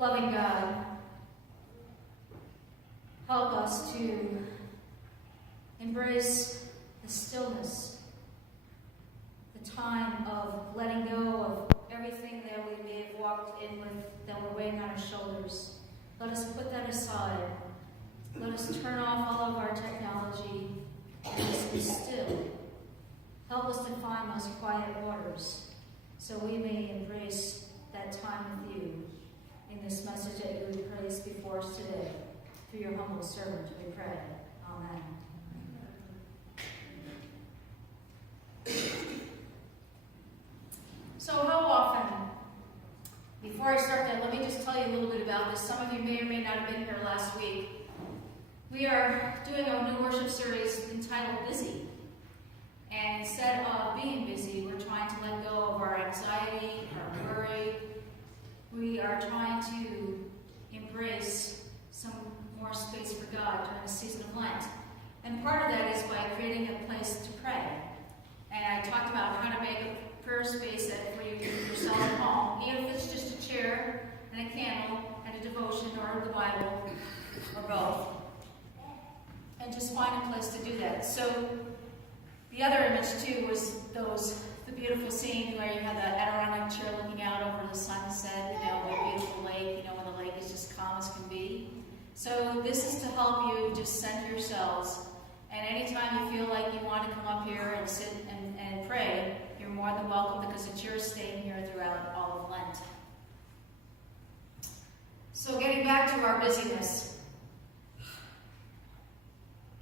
Loving God, help us to embrace the stillness, the time of letting go of everything that we may have walked in with that we're weighing on our shoulders. Let us put that aside. Let us turn off all of our technology and just be still. Help us to find those quiet waters so we may embrace that time with you in this message that you would place before us today. Through your humble servant, we pray. Amen. So how often, before I start that, let me just tell you a little bit about this. Some of you may or may not have been here last week. We are doing a new worship series entitled Busy. And instead of being busy, we're trying to let go of our anxiety, our worry. We are trying to embrace some more space for God during the season of Lent. And part of that is by creating a place to pray. And I talked about how to make a prayer space for you yourself at home, even if it's just a chair and a candle and a devotion or the Bible or both. And just find a place to do that. So the other image too was the beautiful scene where you have the Adirondack chair looking out over the sunset, a beautiful lake, when the lake is just calm as can be. So this is to help you just center yourselves. And anytime you feel like you want to come up here and sit and pray, you're more than welcome because the chair is staying here throughout all of Lent. So getting back to our busyness.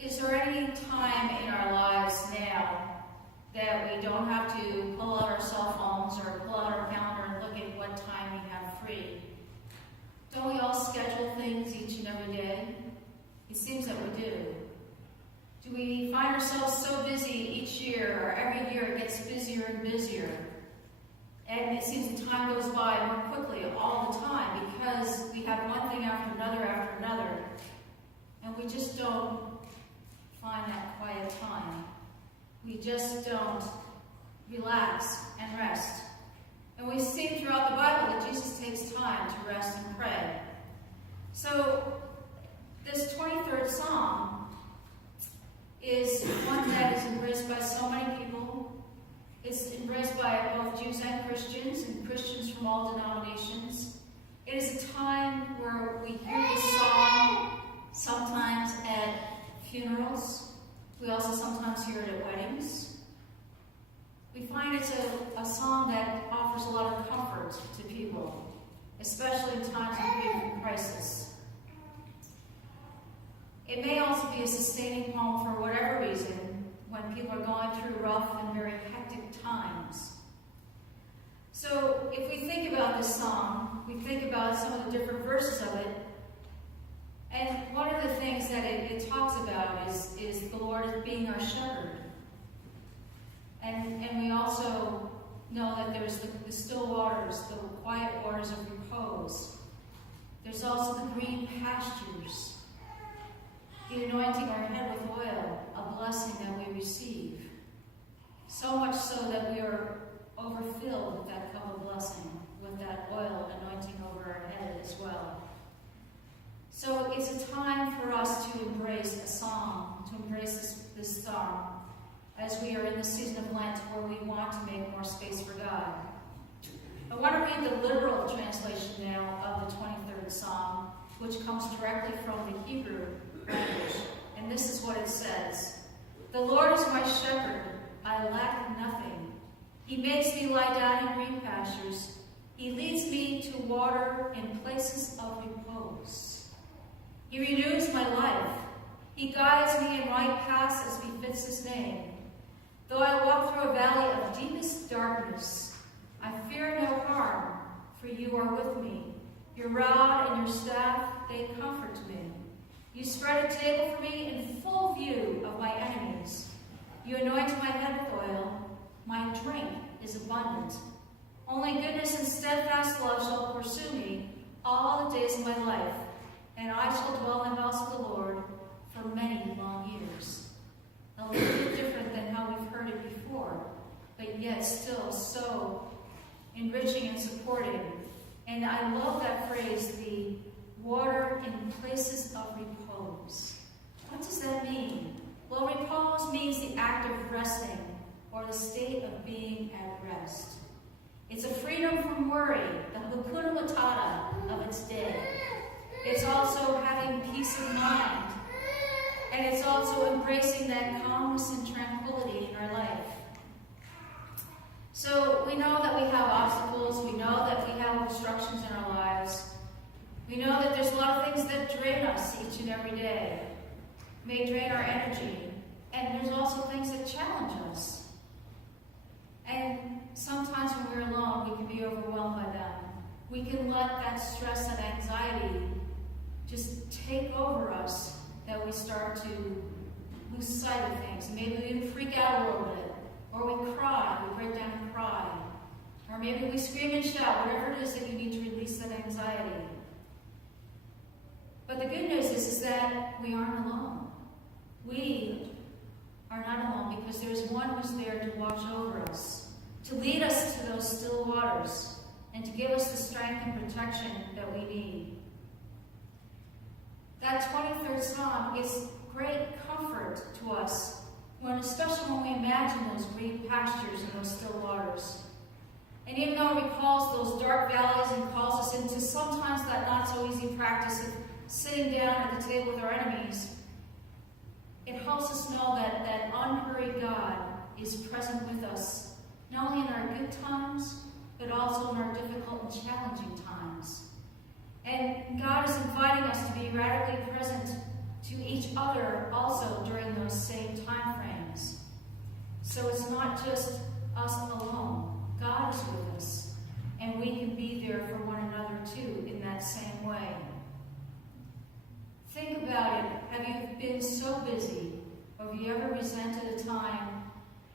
Is there any time in our lives now that we don't have to pull out our cell phones or pull out our calendar and look at what time we have free? Don't we all schedule things each and every day? It seems that we do. Do we find ourselves so busy each year, or every year it gets busier and busier? And it seems the time goes by more quickly all the time because we have one thing after another, and we just don't find that quiet time. We just don't relax and rest. And we see throughout the Bible that Jesus takes time to rest and pray. So this 23rd Psalm is one that is embraced by so many people. It's embraced by both Jews and Christians from all denominations. It is a time where we hear this song sometimes at funerals. We also sometimes hear it at weddings. We find it's a song that offers a lot of comfort to people, especially in times of grief and crisis. It may also be a sustaining poem for whatever reason when people are going through rough and very hectic times. So if we think about this song, we think about some of the different verses of it. And one of the things that it talks about is the Lord as being our shepherd. And we also know that there's the still waters, the quiet waters of repose. There's also the green pastures, the anointing our head with oil, a blessing that we receive. So much so that we are overfilled with that cup of blessing, with that oil anointing over our head as well. So it's a time for us to embrace a song, to embrace this song, as we are in the season of Lent where we want to make more space for God. I want to read the literal translation now of the 23rd Psalm, which comes directly from the Hebrew language. And this is what it says. The Lord is my shepherd, I lack nothing. He makes me lie down in green pastures. He leads me to water in places of repose. He renews my life. He guides me in right paths as befits his name. Though I walk through a valley of deepest darkness, I fear no harm, for you are with me. Your rod and your staff, they comfort me. You spread a table for me in full view of my enemies. You anoint my head with oil. My drink is abundant. Only goodness and steadfast love shall pursue me all the days of my life, and I shall dwell in the house of the Lord for many long years. A little bit different than how we've heard it before, but yet still so enriching and supporting And I love that phrase, the water in places of repose. What does that mean? Well, repose means the act of resting, or the state of being at rest. It's a freedom from worry, the hakuna matata of its day. It's also having peace of mind. And it's also embracing that calmness and tranquility in our life. So we know that we have obstacles. We know that we have obstructions in our lives. We know that there's a lot of things that drain us each and every day. May drain our energy. And there's also things that challenge us. And sometimes when we're alone, we can be overwhelmed by them. We can let that stress and anxiety just take over us, that we start to lose sight of things. Maybe we even freak out a little bit. Or we cry, we break down and cry. Or maybe we scream and shout, whatever it is that you need to release that anxiety. But the good news is that we aren't alone. We are not alone because there's one who's there to watch over us, to lead us to those still waters, and to give us the strength and protection that we need. That 23rd Psalm is great comfort to us, especially when we imagine those green pastures and those still waters. And even though it recalls those dark valleys and calls us into sometimes that not so easy practice of sitting down at the table with our enemies, it helps us know that that unhurried God is present with us, not only in our good times, but also in our difficult and challenging times. And God is inviting us to be radically present to each other also during those same time frames. So it's not just us alone. God is with us, and we can be there for one another too in that same way. Think about it. Have you been so busy, or have you ever resented a time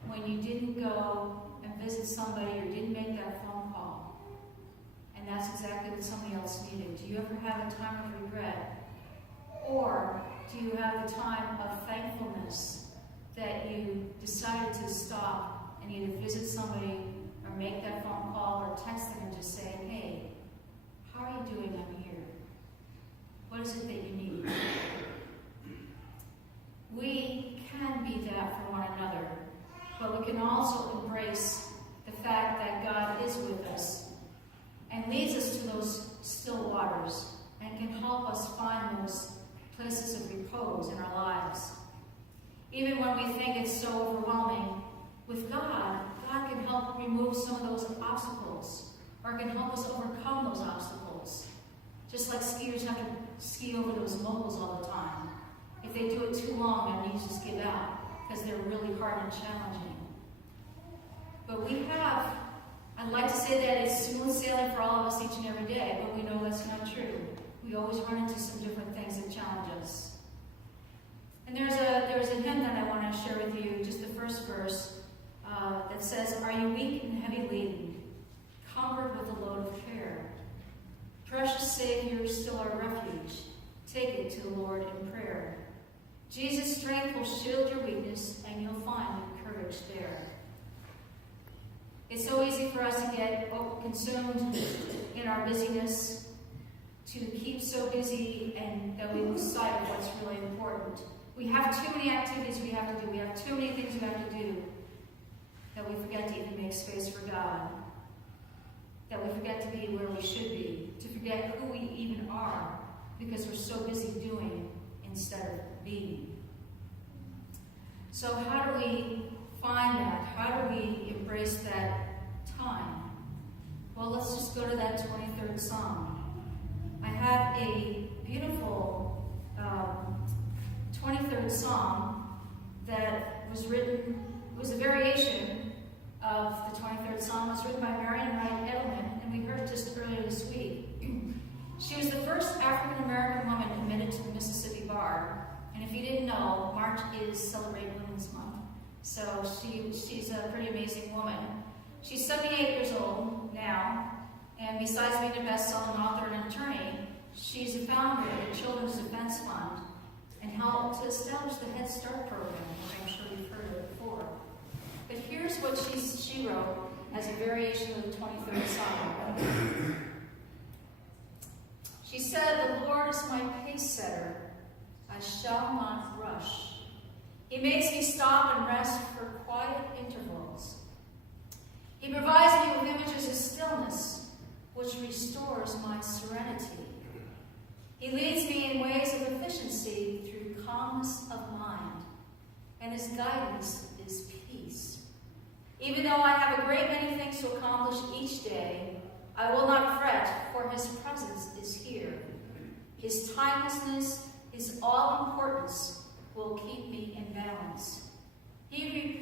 when you didn't go and visit somebody or didn't make that phone call? And that's exactly what somebody else needed. Do you ever have a time of regret? Or do you have the time of thankfulness that you decided to stop and either visit somebody or make that phone call or text them and just say, hey, how are you doing? I'm here. What is it that you need? We can be that for one another, but we can also embrace the fact that God is with us and leads us to those still waters and can help us find those places of repose in our lives. Even when we think it's so overwhelming, with God, God can help remove some of those obstacles, or can help us overcome those obstacles. Just like skiers have to ski over those moguls all the time. If they do it too long, their knees just give out because they're really hard and challenging. But we have, I'd like to say that it's smooth sailing for all of us each and every day, but we know that's not true. We always run into some different things that challenge us. And there's a hymn that I want to share with you, just the first verse, that says, "Are you weak and heavy laden, cumbered with a load of care? Precious Savior, still our refuge, take it to the Lord in prayer. Jesus' strength will shield your weakness, and you'll find your courage there." It's so easy for us to get consumed in our busyness, to keep so busy and that we lose sight of what's really important. We have too many activities we have to do. We have too many things we have to do that we forget to even make space for God. That we forget to be where we should be. To forget who we even are because we're so busy doing instead of being. So how do we find that? How do we embrace that time? Well, let's just go to that 23rd Psalm. I have a beautiful 23rd Psalm that was written, it was a variation of the 23rd Psalm. It was written by Marion Wright Edelman, and we heard it just earlier this week. She was the first African-American woman admitted to the Mississippi Bar. And if you didn't know, March is Celebrate Women's Month. So she's a pretty amazing woman. She's 78 years old now, and besides being a best-selling author and attorney, she's a founder of the Children's Defense Fund and helped to establish the Head Start program, which I'm sure you've heard of before. But here's what she wrote as a variation of the 23rd Psalm. my pace setter. I shall not rush. He makes me stop and rest for quiet intervals. He provides me with images of stillness, which restores my serenity. He leads me in ways of efficiency through calmness of mind, and his guidance is peace. Even though I have a great many things to accomplish each day, I will not fret, for his presence is here. His timelessness, his all-importance will keep me in balance. He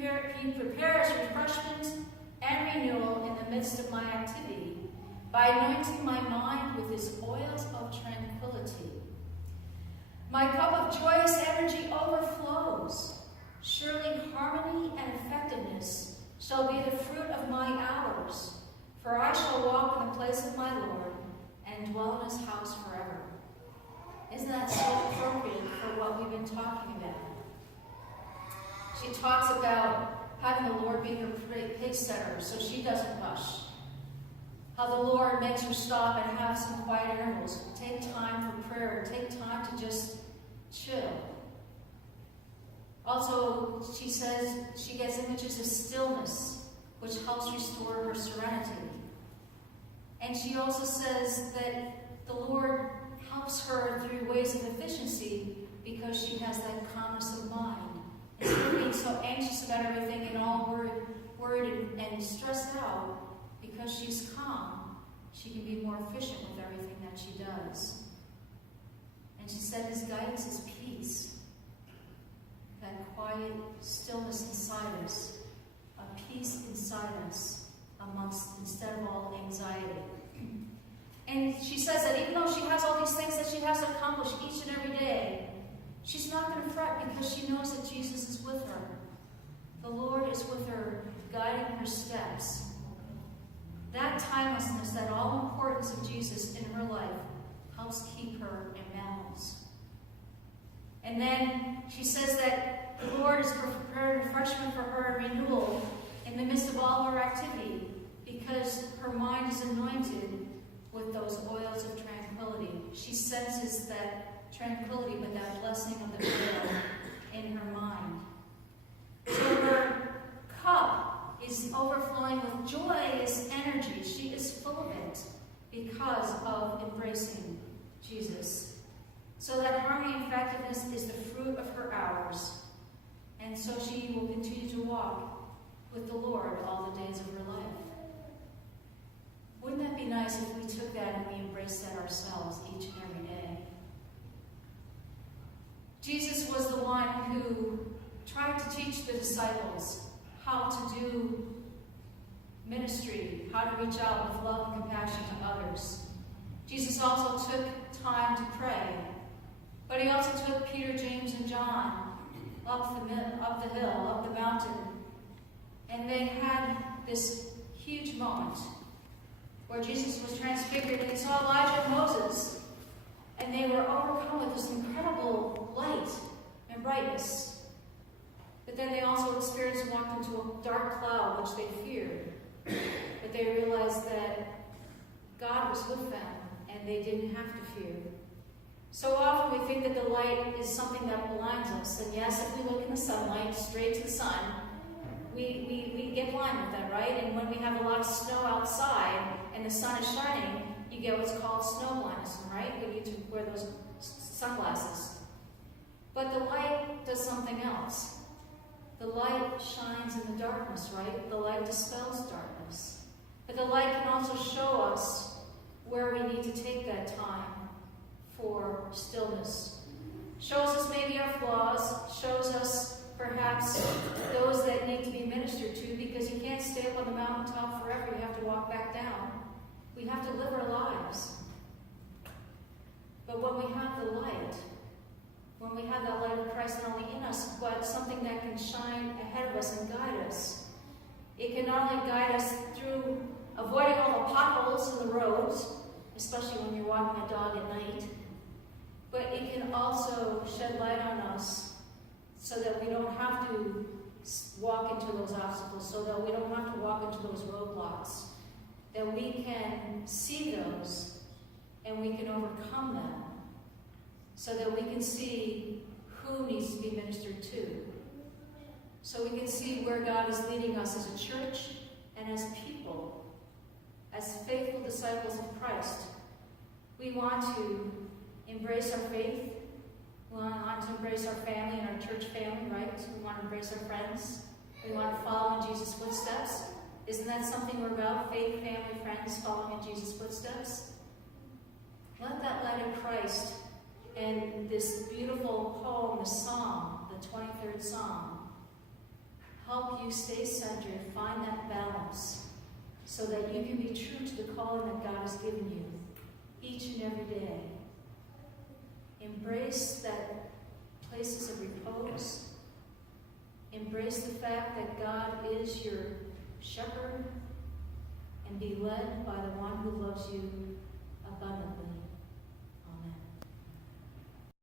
prepares refreshment and renewal in the midst of my activity by anointing my mind with his oils of tranquility. My cup of joyous energy overflows. Surely harmony and effectiveness shall be the fruit of my hours, for I shall walk in the place of my Lord and dwell in his house forever. Isn't that so appropriate for what we've been talking about? She talks about having the Lord be her pace setter so she doesn't rush. How the Lord makes her stop and have some quiet intervals. Take time for prayer. Take time to just chill. Also, she says she gets images of stillness, which helps restore her serenity. And she also says that the Lord helps her through ways of efficiency because she has that calmness of mind. Instead of being so anxious about everything and all worried and stressed out, because she's calm, she can be more efficient with everything that she does. And she said his guidance is peace. That quiet stillness inside us, a peace inside us instead of all anxiety. And she says that even though she has all these things that she has to accomplish each and every day, she's not going to fret because she knows that Jesus is with her. The Lord is with her, guiding her steps. That timelessness, that all-importance of Jesus in her life helps keep her in balance. And then she says that the Lord has prepared refreshment for her and renewal in the midst of all her activity because her mind is anointed with those oils of tranquility. She senses that tranquility with that blessing of the oil in her mind. So her cup is overflowing with joyous energy. She is full of it because of embracing Jesus. So that harmony and effectiveness is the fruit of her hours. And so she will continue to walk with the Lord all the days of her life. Wouldn't that be nice if we took that and we embraced that ourselves each and every day? Jesus was the one who tried to teach the disciples how to do ministry, how to reach out with love and compassion to others. Jesus also took time to pray, but he also took Peter, James, and John up the hill, up the mountain, and they had this huge moment where Jesus was transfigured and he saw Elijah and Moses, and they were overcome with this incredible light and brightness. But then they also experienced and walked into a dark cloud, which they feared. But they realized that God was with them, and they didn't have to fear. So often we think that the light is something that blinds us. And yes, if we look in the sunlight, straight to the sun, we get blind with that, right? And when we have a lot of snow outside and the sun is shining, you get what's called snow blindness, right? We need to wear those sunglasses. But the light does something else. The light shines in the darkness, right? The light dispels darkness. But the light can also show us where we need to take that time for stillness. Shows us maybe our flaws, shows us perhaps those that need to be ministered to, because you can't stay up on the mountaintop forever. You have to walk back down. We have to live our lives. But when we have the light, when we have that light of Christ not only in us, but something that can shine ahead of us and guide us, it can not only guide us through avoiding all the potholes in the roads, especially when you're walking a dog at night, but it can also shed light on us so that we don't have to walk into those obstacles, so that we don't have to walk into those roadblocks, that we can see those and we can overcome them so that we can see who needs to be ministered to. So we can see where God is leading us as a church and as people, as faithful disciples of Christ. We want to embrace our faith. We want to embrace our family and our church family, right? We want to embrace our friends. We want to follow in Jesus' footsteps. Isn't that something we're about? Faith, family, friends, following in Jesus' footsteps? Let that light of Christ and this beautiful poem, the psalm, the 23rd Psalm, help you stay centered, find that balance, so that you can be true to the calling that God has given you each and every day. Embrace that places of repose. Embrace the fact that God is your shepherd, and be led by the one who loves you